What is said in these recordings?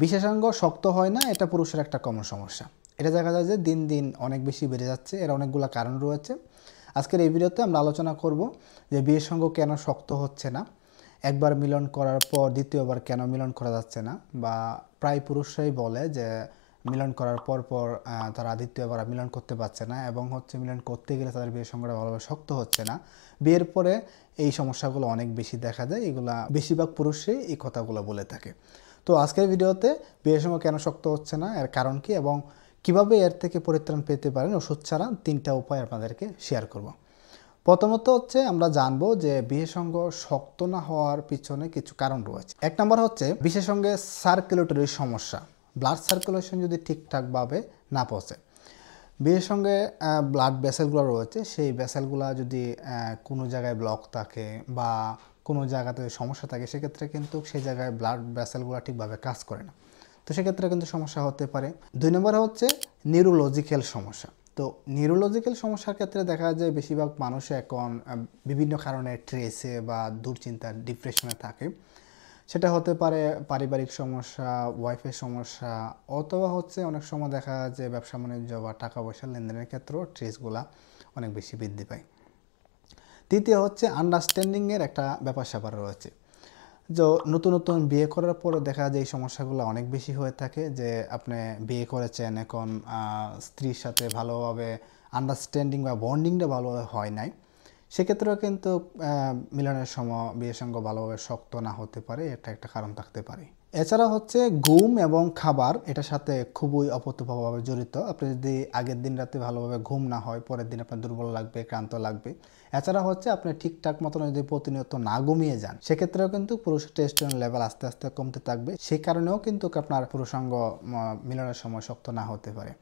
বিশেষাঙ্গ শক্ত হয় না, এটা পুরুষের একটা কমন সমস্যা। এটা দেখা যায় যে দিন দিন অনেক বেশি বেড়ে যাচ্ছে। এর অনেকগুলো কারণ রয়েছে। আজকের এই ভিডিওতে আমরা আলোচনা করব যে বিশেষাঙ্গ কেন শক্ত হচ্ছে না, একবার মিলন করার পর দ্বিতীয়বার কেন মিলন করা যাচ্ছে না, বা প্রায় পুরুষরাই বলে যে মিলন করার পর তারা দ্বিতীয়বার মিলন করতে পারছে না, এবং মিলন করতে গেলে তাদের বিশেষাঙ্গটা ভালোভাবে শক্ত হচ্ছে না। বিয়ের পরে এই সমস্যাগুলো অনেক বেশি দেখা যায়। এগুলা বেশিরভাগ পুরুষই এই কথাগুলো বলে থাকে। তো আজকের ভিডিওতে বিশেষাঙ্গ কেন শক্ত হচ্ছে না, এর কারণ কি, এবং কিভাবে এর থেকে পরিত্রাণ পেতে পারেন ওষুধ ছাড়া 3টা উপায় আপনাদেরকে শেয়ার করব। প্রথমত আমরা জানবো যে বিশেষাঙ্গ শক্ত না হওয়ার পিছনে কিছু কারণ রয়েছে। 1 নম্বর বিশেষাঙ্গে সার্কুলেটরি সমস্যা, ব্লাড সার্কুলেশন যদি ঠিকঠাকভাবে না পৌঁছে। বিশেষাঙ্গে ব্লাড ভেসেলগুলো রয়েছে, সেই ভেসেলগুলো যদি কোনো জায়গায় ব্লক থাকে বা কোনো জায়গাতে সমস্যা থাকে, সেক্ষেত্রে কিন্তু সেই জায়গায় ব্লাড ভেসেলগুলো ঠিকভাবে কাজ করে না। তো সেক্ষেত্রে কিন্তু সমস্যা হতে পারে। 2 নম্বর নিউরোলজিক্যাল সমস্যা। তো নিউরোলজিক্যাল সমস্যার ক্ষেত্রে দেখা যায় বেশিরভাগ মানুষ এখন বিভিন্ন কারণে স্ট্রেসে বা দুশ্চিন্তা, ডিপ্রেশনে থাকে। সেটা হতে পারে পারিবারিক সমস্যা, ওয়াইফের সমস্যা, অথবা অনেক সময় দেখা যায় যে ব্যবসা বাণিজ্য বা টাকা পয়সা লেনদেনের ক্ষেত্রেও স্ট্রেসগুলা অনেক বেশি বৃদ্ধি পায়। তৃতীয় আন্ডারস্ট্যান্ডিংয়ের একটা ব্যাপার স্যাপার রয়েছে। যে নতুন নতুন বিয়ে করার পরে দেখা যায় এই সমস্যাগুলো অনেক বেশি হয়ে থাকে, যে আপনি বিয়ে করেছেন, এখন স্ত্রীর সাথে ভালোভাবে আন্ডারস্ট্যান্ডিং বা বন্ডিংটা ভালোভাবে হয় নাই। সেক্ষেত্রেও কিন্তু মিলনের সময় বিশেষাঙ্গ ভালোভাবে শক্ত না হতে পারে, এটা একটা কারণ থাকতে পারে। এছাড়া ঘুম এবং খাবার এটার সাথে খুবই অপ্রত্যক্ষভাবে জড়িত। আপনি যদি আগের দিন রাতে ভালোভাবে ঘুম না হয়, পরের দিন আপনার দুর্বল লাগবে, ক্লান্ত লাগবে। এছাড়া আপনি ঠিকঠাক মতন যদি প্রতিনিয়ত না ঘুমিয়ে যান, সেক্ষেত্রেও কিন্তু পুরুষের টেস্টোস্টেরন লেভেল আস্তে আস্তে কমতে থাকবে। সেই কারণেও কিন্তু আপনার পুরুষাঙ্গ মিলনের সময় শক্ত না হতে পারে।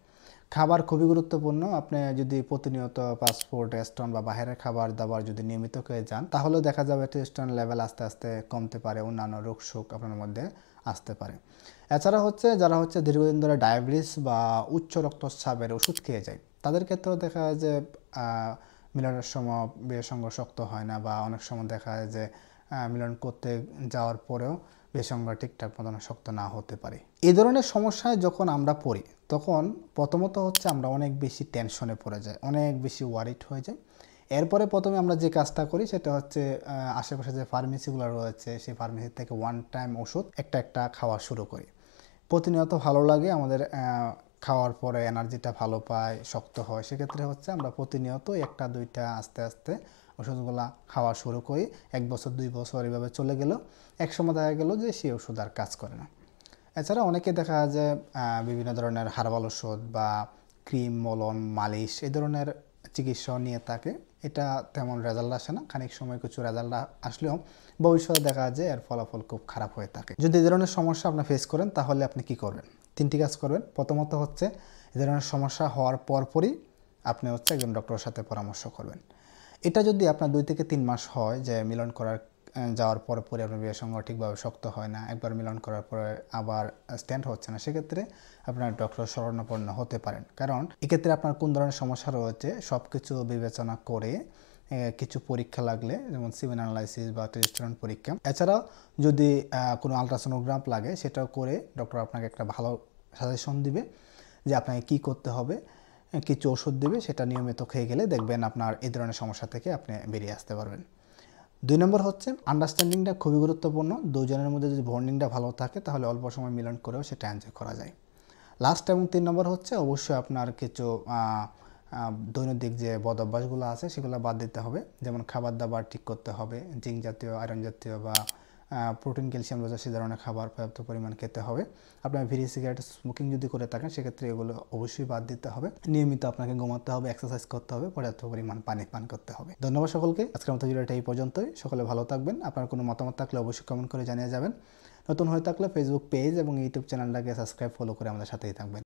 খাবার খুবই গুরুত্বপূর্ণ। আপনি যদি প্রতিনিয়ত ফাস্টফুড, রেস্টুরেন্ট বা বাইরের খাবার দাবার যদি নিয়মিত খেয়ে যান, তাহলেও দেখা যাবে টেস্টোস্টেরন লেভেল আস্তে আস্তে কমতে পারে, অন্যান্য রোগ শোক আপনার মধ্যে আসতে পারে। এছাড়া যারা দীর্ঘদিন ধরে ডায়াবেটিস বা উচ্চ রক্তচাপের ওষুধ খেয়ে যায়, তাদের ক্ষেত্রেও দেখা যায় যে মিলনের সময় বিশেষাঙ্গ শক্ত হয় না, বা অনেক সময় দেখা যায় যে মিলন করতে যাওয়ার পরেও বিশেষাঙ্গ ঠিকঠাক মতন শক্ত না হতে পারে। এই ধরনের সমস্যায় যখন আমরা পড়ি, তখন প্রথমত আমরা অনেক বেশি টেনশনে পড়ে যাই, অনেক বেশি ওয়ারিড হয়ে যায়। এরপরে প্রথমে আমরা যে কাজটা করি সেটা আশেপাশে যে ফার্মেসিগুলো রয়েছে, সেই ফার্মেসি থেকে ওয়ান টাইম ওষুধ একটা খাওয়া শুরু করি। প্রতিনিয়ত ভালো লাগে আমাদের, খাওয়ার পরে এনার্জিটা ভালো পায়, শক্ত হয়। সেক্ষেত্রে আমরা প্রতিনিয়ত 1টা 2টা আস্তে আস্তে ওষুধগুলা খাওয়া শুরু করি। 1 বছর 2 বছর এভাবে চলে গেল। এক সময় দেখা গেল যে সেই ওষুধ আর কাজ করে না। এছাড়া অনেকে দেখা যায় বিভিন্ন ধরনের হার্বাল ওষুধ বা ক্রিম, মলম, মালিশ এই ধরনের চিকিৎসা নিয়ে থাকে। এটা তেমন রেজাল্ট আসে না। খানিক সময় কিছু রেজাল্ট আসলেও ভবিষ্যতে দেখা যায় এর ফলাফল খুব খারাপ হয়ে থাকে। যদি এই ধরনের সমস্যা আপনি ফেস করেন, তাহলে আপনি কি করবেন? 3টি কাজ করবেন। প্রথমত এই ধরনের সমস্যা হওয়ার পরপরই আপনি একজন ডক্টরের সাথে পরামর্শ করবেন। এটা যদি আপনার 2 থেকে 3 মাস হয় যে মিলন করার যাওয়ার পরে আপনার বিশেষাঙ্গ ঠিকভাবে শক্ত হয় না, একবার মিলন করার পরে আবার স্ট্যান্ড হচ্ছে না, সেক্ষেত্রে আপনার ডক্টর শরণাপন্ন হতে পারেন। কারণ এক্ষেত্রে আপনার কোন ধরনের সমস্যা রয়েছে সব কিছু বিবেচনা করে কিছু পরীক্ষা লাগলে, যেমন সিমেন অ্যানালাইসিস বা টেস্টোস্টেরন পরীক্ষা, এছাড়াও যদি কোনো আলট্রাসোনোগ্রাম লাগে, সেটাও করে ডক্টর আপনাকে একটা ভালো সাজেশন দিবে যে আপনাকে কী করতে হবে। কিছু ওষুধ দেবে, সেটা নিয়মিত খেয়ে গেলে দেখবেন আপনার এই ধরনের সমস্যা থেকে আপনি বেরিয়ে আসতে পারবেন। 2 নম্বর আন্ডারস্ট্যান্ডিংটা খুবই গুরুত্বপূর্ণ। দুজনের মধ্যে যদি বন্ডিংটা ভালো থাকে, তাহলে অল্প সময় মিলন করেও সেটা এনজয় করা যায়। লাস্ট এবং 3 নম্বর অবশ্যই আপনার কিছু দৈনন্দিন যে বদ অভ্যাসগুলো আছে সেগুলো বাদ দিতে হবে। যেমন খাবার দাবার ঠিক করতে হবে, জিঙ্ক জাতীয়, আয়রন জাতীয় বা প্রোটিন, ক্যালসিয়াম সে ধরনের খাবার পর্যাপ্ত পরিমাণ খেতে হবে। আপনার বিড়ি, সিগারেট, স্মোকিং যদি করে থাকেন, সেক্ষেত্রে এগুলো অবশ্যই বাদ দিতে হবে। নিয়মিত আপনাকে ঘুমাতে হবে, এক্সারসাইজ করতে হবে, পর্যাপ্ত পরিমাণ পানি পান করতে হবে। ধন্যবাদ সকলকে। আজকের মতো ভিডিওটা এই পর্যন্তই। সকলে ভালো থাকবেন। আপনার কোনো মতামত থাকলে অবশ্যই কমেন্ট করে জানিয়ে যাবেন। নতুন হয়ে থাকলে ফেসবুক পেজ এবং ইউটিউব চ্যানেলটাকে সাবস্ক্রাইব, ফলো করে আমাদের সাথেই থাকবেন।